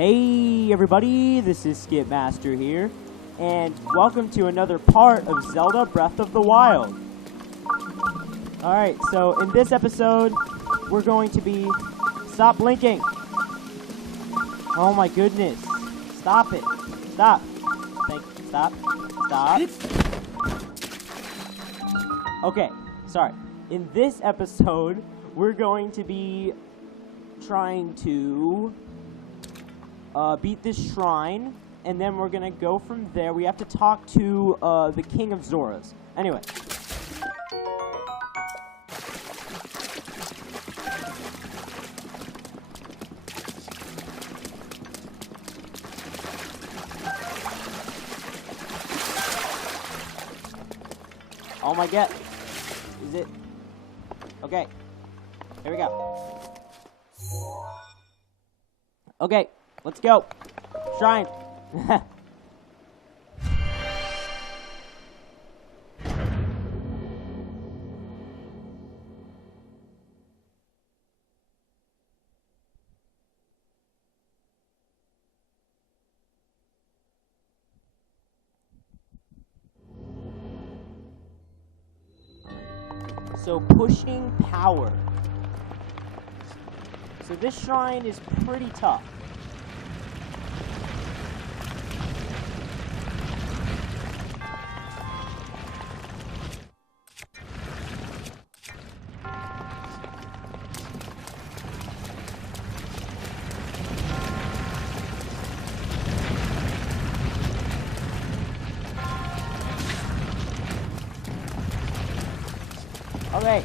Hey everybody, this is Skip Master here, and welcome to another part of Zelda Breath of the Wild. Alright, so in this episode, we're going to be... Stop blinking! Oh my goodness. Stop it. Stop. Stop. Stop. Okay, sorry. In this episode, we're going to be trying to... beat this shrine, and then we're gonna go from there. We have to talk to the King of Zoras. Anyway. Oh my god. Is it? Okay. Here we go. Okay. Let's go. Shrine. So pushing power. So this shrine is pretty tough. Okay.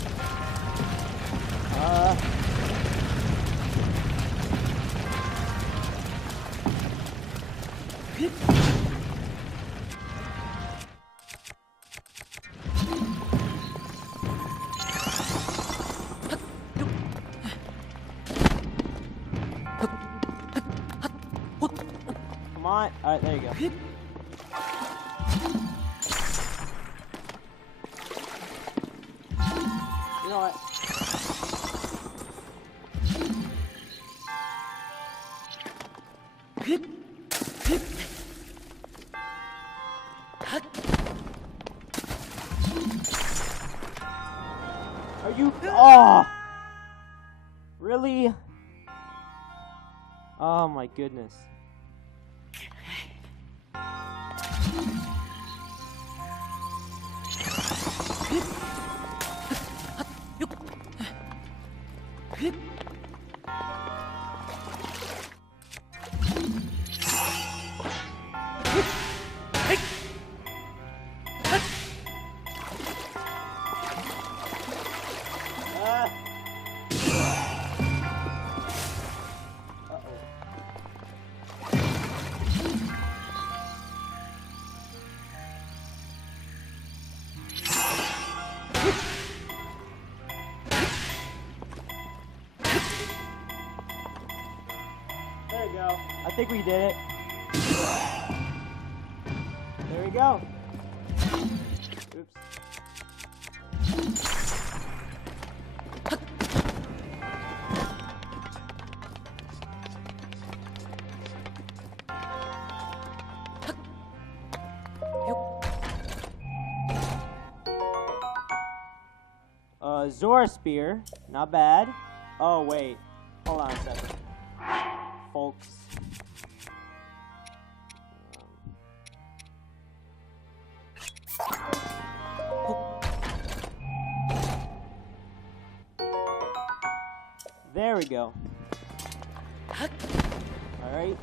Come on. Alright, there you go. You know what? Are you... Oh! Really? Oh my goodness. There we go. I think we did it. There we go. Oops. Zora spear. Not bad. Oh, wait. Hold on a second. Folks. There we go. Alright.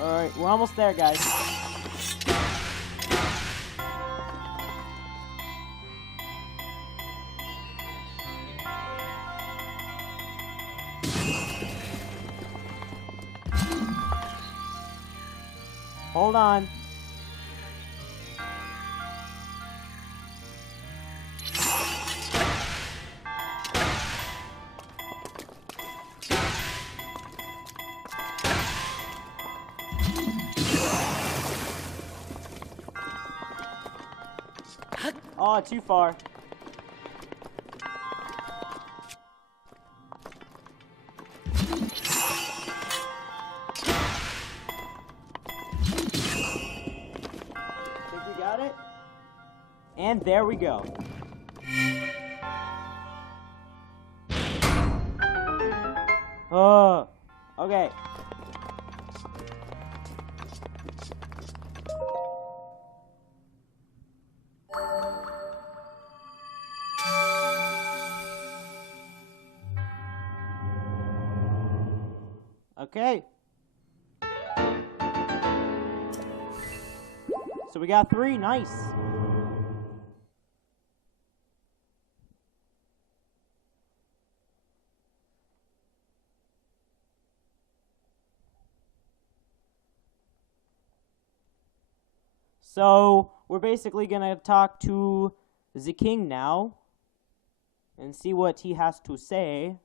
Alright, we're almost there, guys. Hold on. Oh, too far. Think we got it? And there we go. Oh, okay. Okay. So we got 3, nice. So we're basically gonna talk to the king now and see what he has to say.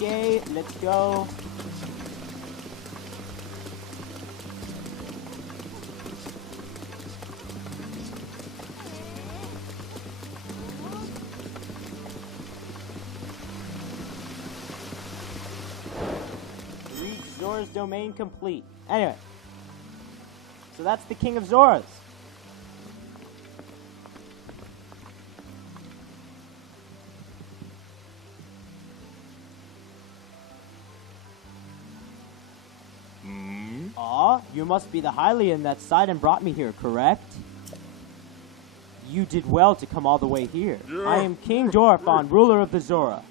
Okay, let's go. Reach Zora's domain complete. Anyway, so that's the king of Zora's. You must be the Hylian that sighed and brought me here, correct? You did well to come all the way here. I am King Dorephan, ruler of the Zora.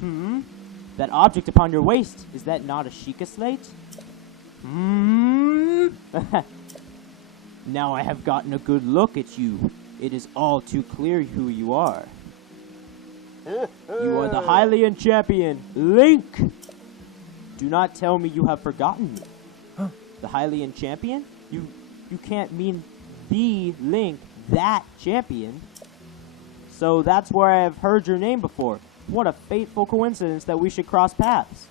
That object upon your waist, is that not a Sheikah slate? Now I have gotten a good look at you. It is all too clear who you are. You are the Hylian champion, Link! Do not tell me you have forgotten me. The Hylian champion? You can't mean the Link, that champion. So that's where I have heard your name before. What a fateful coincidence that we should cross paths.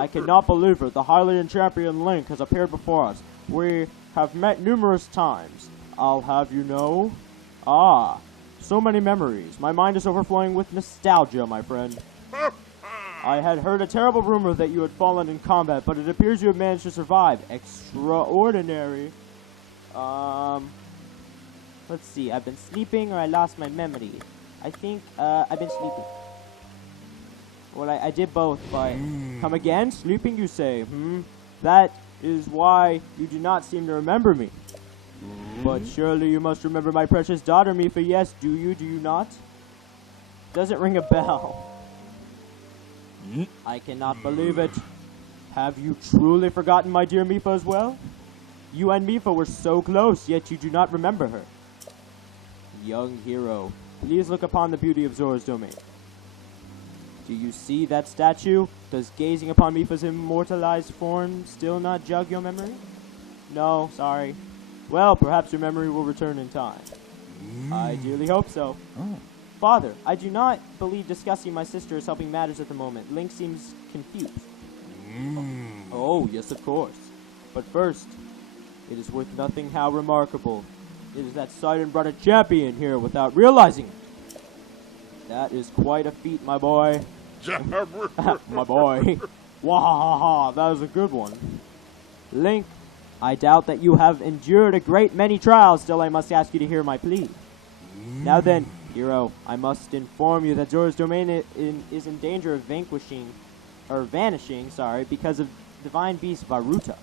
I cannot believe it. The Hylian champion Link has appeared before us. We have met numerous times. I'll have you know. Ah, so many memories. My mind is overflowing with nostalgia, my friend. I had heard a terrible rumor that you had fallen in combat, but it appears you have managed to survive. Extraordinary. Let's see. I've been sleeping or I lost my memory. I think, I've been sleeping. Well, I did both, but... Come again? Sleeping, you say? That is why you do not seem to remember me. But surely you must remember my precious daughter, Mipha. Yes, do you not? Doesn't ring a bell. I cannot believe it. Have you truly forgotten my dear Mipha as well? You and Mipha were so close, yet you do not remember her. Young hero, please look upon the beauty of Zora's domain. Do you see that statue? Does gazing upon Mipha's immortalized form still not jog your memory? No, sorry. Well, perhaps your memory will return in time. I dearly hope so. Father, I do not believe discussing my sister is helping matters at the moment. Link seems confused. Oh, yes, of course. But first, it is worth nothing how remarkable. It is that Sidon brought a champion here without realizing it. That is quite a feat, my boy. My boy. Wahahaha, that was a good one. Link, I doubt that you have endured a great many trials, still I must ask you to hear my plea. Now then, hero, I must inform you that Zora's domain is in danger of vanishing, because of divine beast Varuta.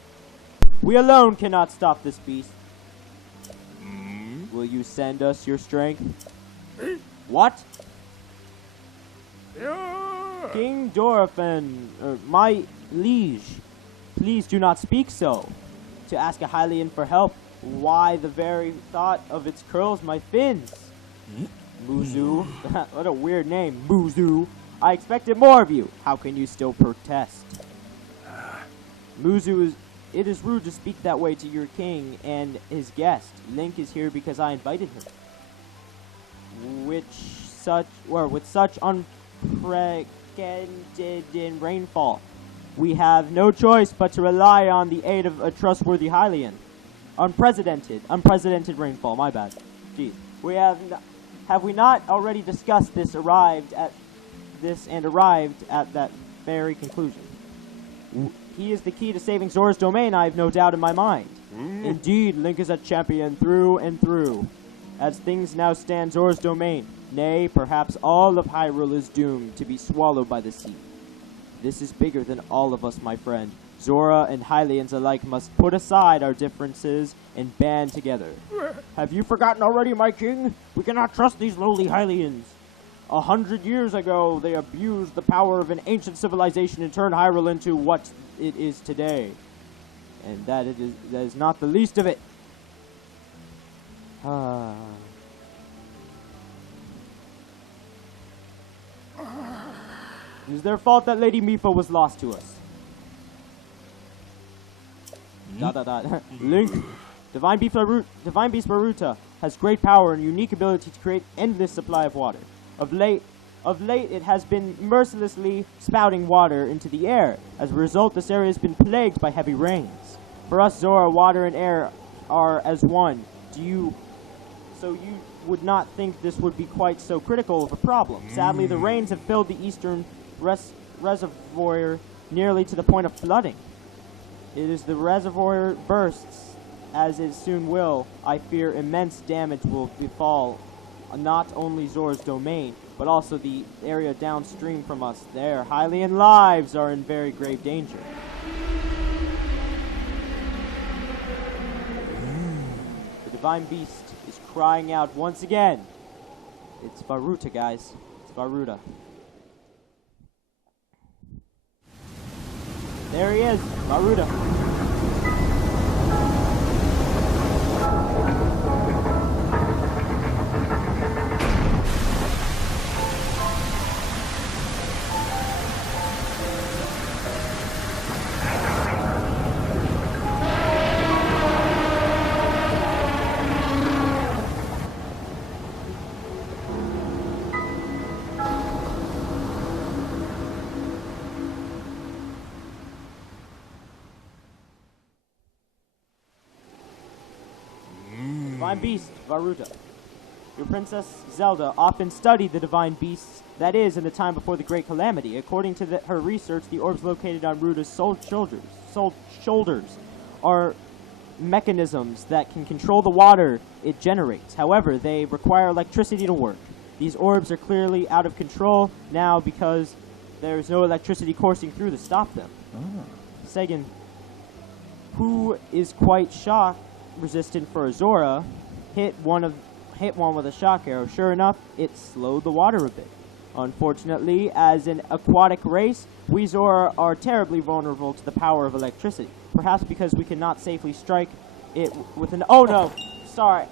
We alone cannot stop this beast. Will you send us your strength? What? King Dorephan, my liege, please do not speak so. To ask a Hylian for help, why the very thought of its curls my fins. Muzu, what a weird name, Muzu. I expected more of you. How can you still protest? Muzu it is rude to speak that way to your king and his guest. Link is here because I invited him. With such unprecedented rainfall, we have no choice but to rely on the aid of a trustworthy Hylian. Unprecedented rainfall, my bad. Jeez. Have we not already discussed this, arrived at that very conclusion? He is the key to saving Zora's domain, I have no doubt in my mind. Indeed, Link is a champion through and through. As things now stand, Zora's domain, nay, perhaps all of Hyrule, is doomed to be swallowed by the sea. This is bigger than all of us, my friend. Zora and Hylians alike must put aside our differences and band together. Have you forgotten already, my king? We cannot trust these lowly Hylians. 100 years ago, they abused the power of an ancient civilization and turned Hyrule into what it is today. And that is not the least of it. It is their fault that Lady Mipha was lost to us. Link, Divine Beast Baruta has great power and unique ability to create endless supply of water. Of late, it has been mercilessly spouting water into the air. As a result, this area has been plagued by heavy rains. For us, Zora, water and air are as one. So you would not think this would be quite so critical of a problem. Sadly, the rains have filled the eastern reservoir nearly to the point of flooding. It is the reservoir bursts, as it soon will. I fear immense damage will befall not only Zora's domain, but also the area downstream from us. Their Hylian lives are in very grave danger. The Divine Beast is crying out once again. It's Baruta, guys. It's Baruta. There he is, Baruta. Divine Beast, Baruta. Your Princess Zelda often studied the Divine Beasts, that is, in the time before the Great Calamity. According to her research, the orbs located on Ruta's shoulders are mechanisms that can control the water it generates. However, they require electricity to work. These orbs are clearly out of control now because there is no electricity coursing through to stop them. Sagan, who is quite shock resistant for a Zora, hit one with a shock arrow. Sure enough, it slowed the water a bit. Unfortunately, as an aquatic race, we Zora are terribly vulnerable to the power of electricity. Perhaps because we cannot safely strike it with an— oh no! Sorry.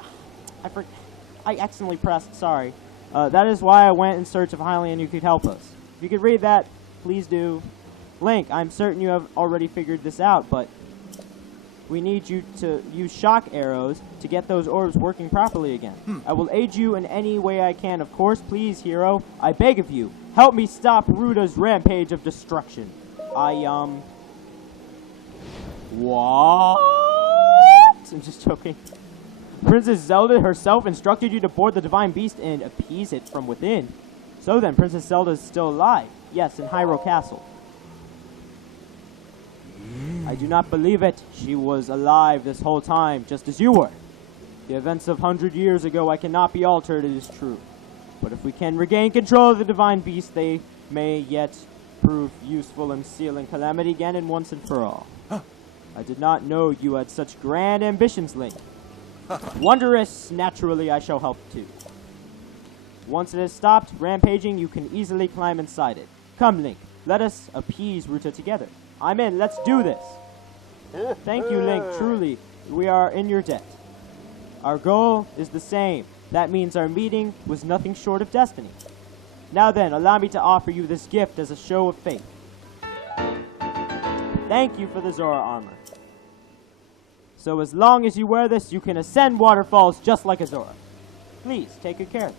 I accidentally pressed, sorry. That is why I went in search of Hylian who could help us. If you could read that, please do. Link, I'm certain you have already figured this out, but we need you to use shock arrows to get those orbs working properly again. I will aid you in any way I can, of course. Please, hero, I beg of you, help me stop Ruta's rampage of destruction. What? I'm just joking. Princess Zelda herself instructed you to board the Divine Beast and appease it from within. So then, Princess Zelda is still alive. Yes, in Hyrule Castle. I do not believe it. She was alive this whole time, just as you were. The events of 100 years ago I cannot be altered, it is true. But if we can regain control of the Divine Beast, they may yet prove useful in sealing Calamity again and once and for all. I did not know you had such grand ambitions, Link. Wondrous, naturally I shall help too. Once it has stopped rampaging, you can easily climb inside it. Come, Link, let us appease Ruta together. I'm in, let's do this. Thank you, Link, truly, we are in your debt. Our goal is the same. That means our meeting was nothing short of destiny. Now then, allow me to offer you this gift as a show of faith. Thank you for the Zora armor. So as long as you wear this, you can ascend waterfalls just like a Zora. Please, take good care of it.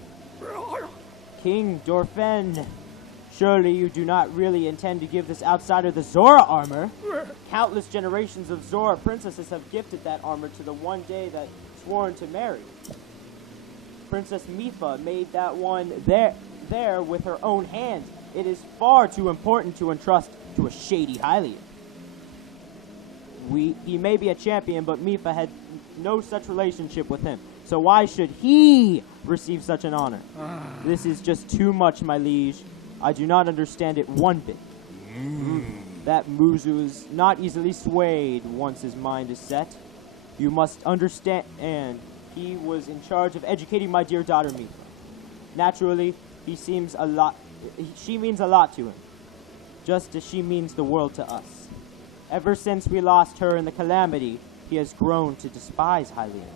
King Dorfen, surely you do not really intend to give this outsider the Zora armor? Countless generations of Zora princesses have gifted that armor to the one day that sworn to marry. Princess Mipha made that one there with her own hands. It is far too important to entrust to a shady Hylian. He may be a champion, but Mipha had no such relationship with him. So why should he receive such an honor? This is just too much, my liege. I do not understand it one bit. That Muzu is not easily swayed once his mind is set. You must understand, and he was in charge of educating my dear daughter Mipha. Naturally, she means a lot to him, just as she means the world to us. Ever since we lost her in the calamity, he has grown to despise Hylian.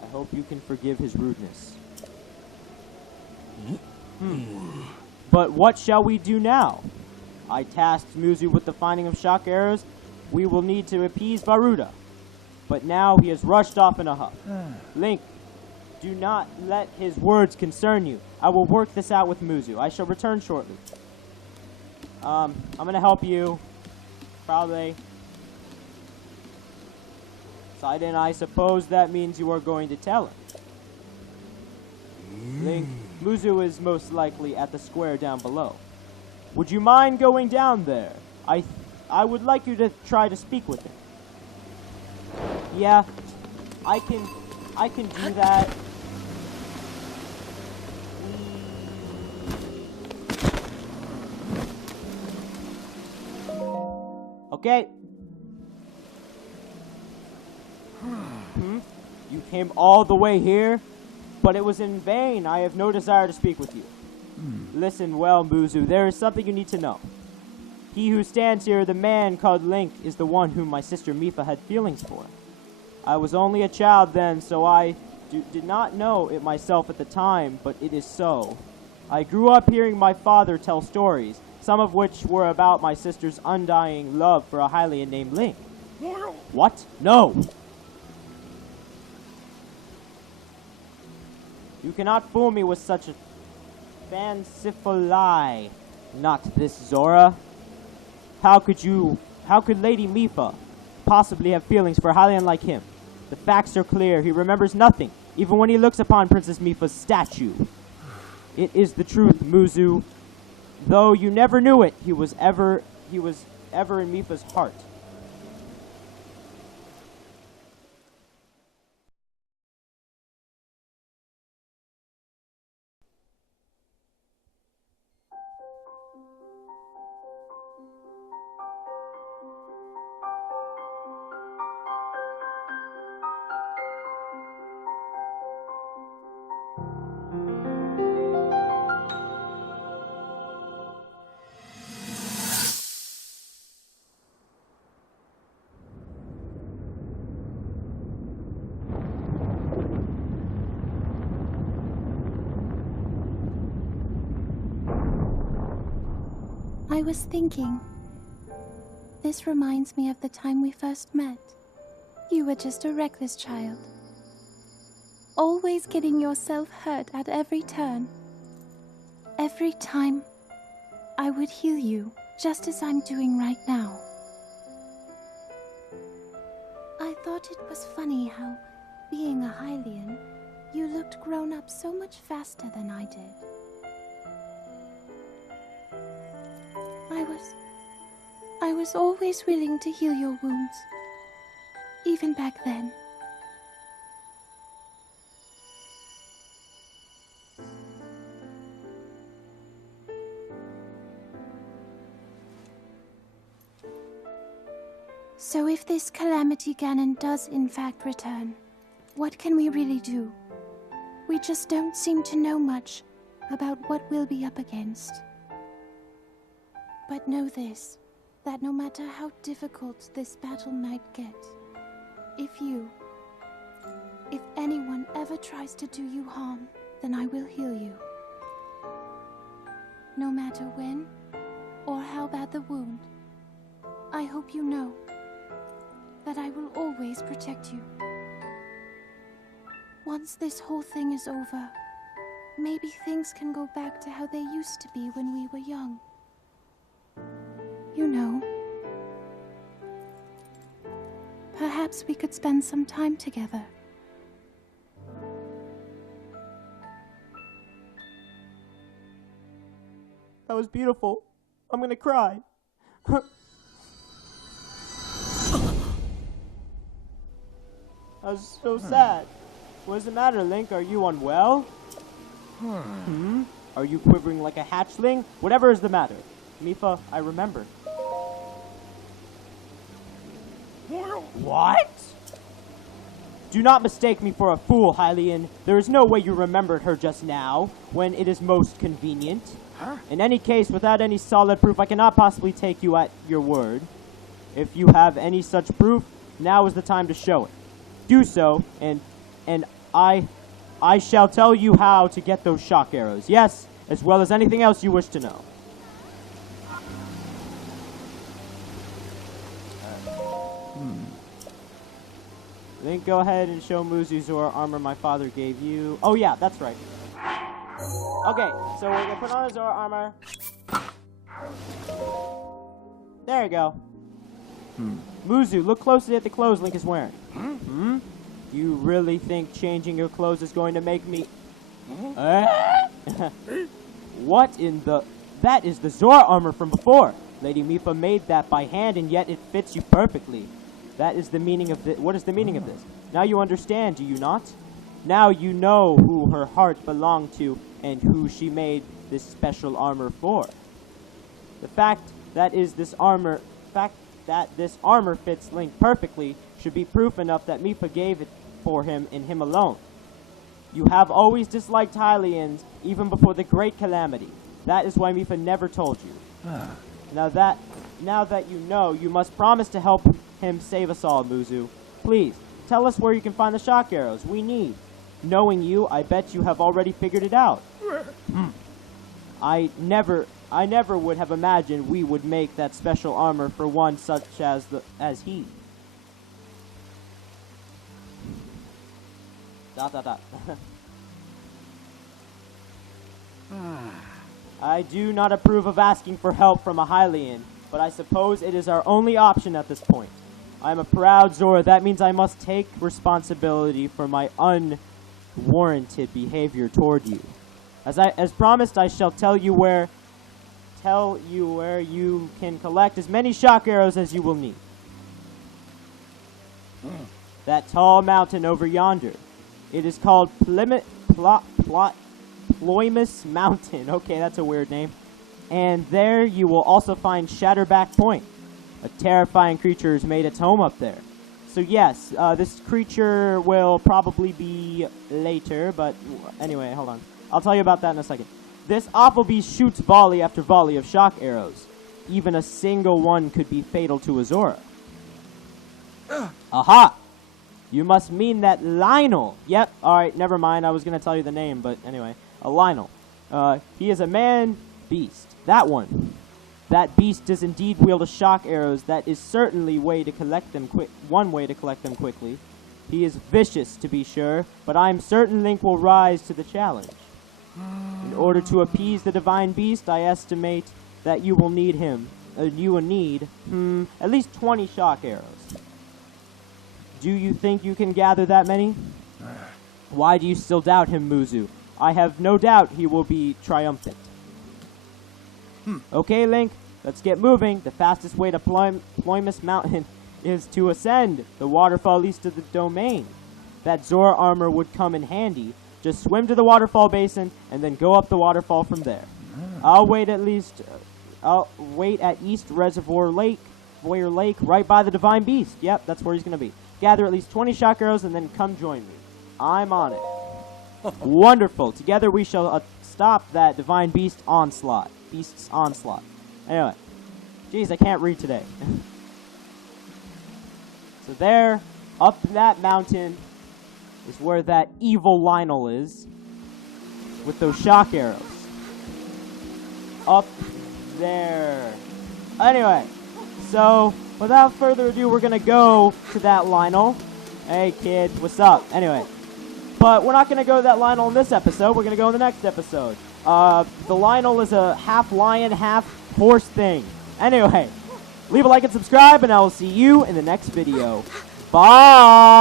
I hope you can forgive his rudeness. But what shall we do now? I tasked Muzu with the finding of shock arrows. We will need to appease Varuda. But now he has rushed off in a huff. Link, do not let his words concern you. I will work this out with Muzu. I shall return shortly. I'm going to help you. Probably. Sidon, I suppose that means you are going to tell him. Link, Muzu is most likely at the square down below. Would you mind going down there? I would like you to try to speak with him. Yeah, I can do that. Okay. You came all the way here, but it was in vain. I have no desire to speak with you. Listen well, Muzu, there is something you need to know. He who stands here, the man called Link, is the one whom my sister Mipha had feelings for. I was only a child then, so I did not know it myself at the time, but it is so. I grew up hearing my father tell stories, some of which were about my sister's undying love for a Hylian named Link. What? No! You cannot fool me with such a fanciful lie. Not this, Zora. How could Lady Mipha possibly have feelings for a Hylian like him? The facts are clear. He remembers nothing, even when he looks upon Princess Mipha's statue. It is the truth, Muzu. Though you never knew it, he was ever in Mipha's heart. I was thinking, this reminds me of the time we first met. You were just a reckless child, always getting yourself hurt at every turn. Every time, I would heal you, just as I'm doing right now. I thought it was funny how, being a Hylian, you looked grown up so much faster than I did. I was always willing to heal your wounds, even back then. So if this Calamity Ganon does in fact return, what can we really do? We just don't seem to know much about what we'll be up against. But know this, that no matter how difficult this battle might get, if anyone ever tries to do you harm, then I will heal you. No matter when or how bad the wound, I hope you know. that I will always protect you. Once this whole thing is over, maybe things can go back to how they used to be when we were young. You know. Perhaps we could spend some time together. That was beautiful. I'm gonna cry. That was so sad. What does it matter, Link? Are you unwell? Are you quivering like a hatchling? Whatever is the matter. Mipha, I remember. What? Do not mistake me for a fool, Hylian. There is no way you remembered her just now, when it is most convenient. In any case, without any solid proof, I cannot possibly take you at your word. If you have any such proof, now is the time to show it. Do so, and I shall tell you how to get those shock arrows. Yes, as well as anything else you wish to know. Link, go ahead and show Muzu Zora armor my father gave you. Oh yeah, that's right. Okay, so we're gonna put on the Zora armor. There you go. Muzu, look closely at the clothes Link is wearing. You really think changing your clothes is going to make me... What in the... That is the Zora armor from before. Lady Mipha made that by hand, and yet it fits you perfectly. That is the meaning of this. What is the meaning of this? Now you understand, do you not? Now you know who her heart belonged to and who she made this special armor for. The fact that this armor fits Link perfectly should be proof enough that Mipha gave it for him and him alone. You have always disliked Hylians even before the Great Calamity. That is why Mipha never told you. Now that you know, you must promise to help him save us all, Muzu. Please, tell us where you can find the shock arrows we need. Knowing you, I bet you have already figured it out. I never would have imagined we would make that special armor for one such as he. ... I do not approve of asking for help from a Hylian, but I suppose it is our only option at this point. I am a proud Zora. That means I must take responsibility for my unwarranted behavior toward you. As promised, I shall tell you where you can collect as many shock arrows as you will need. That tall mountain over yonder. It is called Ploymus Mountain. Okay, that's a weird name. And there you will also find Shatterback Point. A terrifying creature has made its home up there. So yes, this creature will probably be later, but anyway, hold on. I'll tell you about that in a second. This awful beast shoots volley after volley of shock arrows. Even a single one could be fatal to a Zora. Aha! You must mean that Lionel. Yep, alright, never mind. I was going to tell you the name, but anyway. Lionel. He is a man-beast. That one. That beast does indeed wield a shock arrows. That is certainly way to collect them one way to collect them quickly. He is vicious, to be sure, but I am certain Link will rise to the challenge. In order to appease the divine beast, I estimate that you will need at least 20 shock arrows. Do you think you can gather that many? Why do you still doubt him, Muzu? I have no doubt he will be triumphant. Okay, Link, let's get moving. The fastest way to Ploymus Mountain is to ascend the waterfall east of the domain. That Zora armor would come in handy. Just swim to the waterfall basin and then go up the waterfall from there. I'll wait at East Reservoir Lake, Boyer Lake, right by the Divine Beast. Yep, that's where he's going to be. Gather at least 20 shock arrows and then come join me. I'm on it. Wonderful. Together we shall stop that Divine Beast's onslaught. Anyway. Jeez, I can't read today. So there, up that mountain, is where that evil Lionel is. With those shock arrows. Up there. Anyway. So, without further ado, we're going to go to that Lionel. Hey, kid, what's up? Anyway, but we're not going to go to that Lionel in this episode. We're going to go in the next episode. The Lionel is a half lion, half horse thing. Anyway, leave a like and subscribe, and I will see you in the next video. Bye!